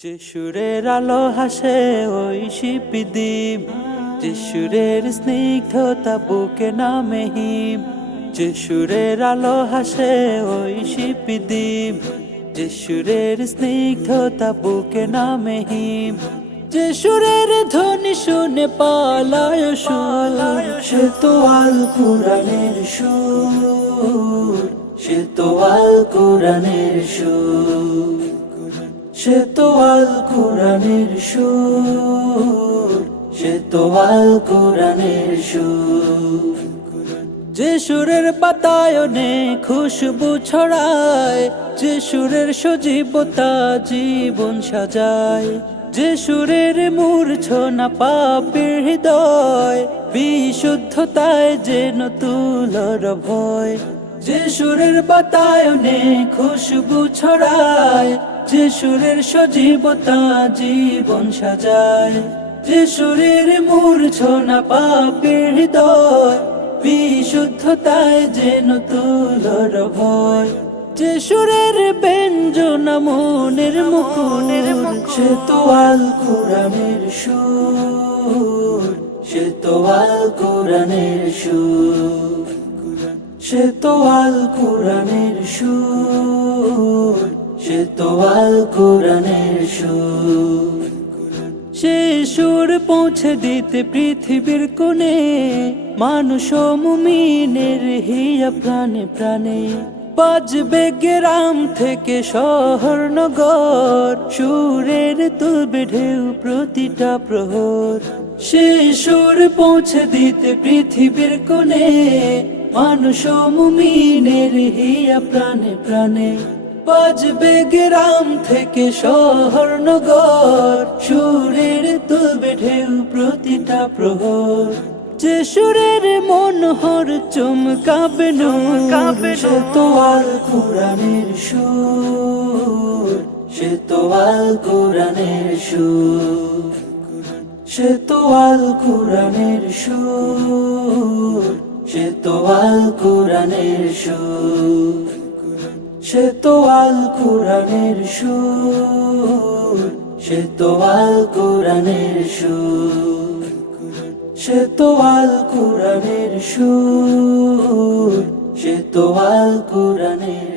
যে সুরের আলো হাসে ওই শিপি দ্বীপ, যে সুরের স্নিগ্ধতা বুকে নামে হিম। যে সুরের আলো হাসে ওই শিপি দ্বীপ, যে সুরের স্নিগ্ধতা বুকে নামে হিম। যে সুরের ধ্বনি শুনে পালায় সুর, সে তো আল কুরআনের সুর, সে তো আল কুরআনের সুর, সে তো আল কুরআনের সুর, সে তো আল কুরআনের সুর। যে সুরের বাতায়নে খুশবু ছড়ায়, যে সুরের সজীবতা জীবন সাজায়, যে সুরের মূর্ছনা পাপের হৃদয়, বিশুদ্ধতায় যেন তুলর ভয়। যে সুরের বাতায়নে খুশবু ছড়ায়, যে সুরের সজীবতা জীবন সাজায়, যে সুরের মূর্ছনা পাপের হৃদয়, বিশুদ্ধতায় যেন তুলর ভয়। যে সুরের ব্যঞ্জনা মনের মুকুর, সে তো আল কুরআনের সুর, সে তো আল কুরআনের সুর, সে তো আল কুরআনের সুর, সে তো আল কুরআনের সুর। সে সুর পৌঁছে দিতে পৃথিবীর কোণে, মানুষ ও মুমিনের হিয়া প্রাণে প্রাণে। বাজবে গ্রাম থেকে শহর নগর, সুরের তুলবে ঢেউ প্রতিটা প্রহর। সে সুর পৌঁছে দিতে পৃথিবীর কোণে, মানুষ ও মুমিনের হিয়া প্রাণে প্রাণে। বাজবে গ্রাম থেকে শহর নগর, সুরের তুলবে ঢেউ প্রতিটা প্রহর। যে সুরের মনোহর চমকাবে নূর, সে তো আল কুরআনের সুর, সে তো আল কুরআনের সুর, সে তো আল কুরআনের সুর, সে তো আল কুরআনের সুর, সে তো আল কুরআনের সুর, সে তো আল কুরআনের সুর, সে তো আল কুরআনের সুর, সে তো আল কুরআনের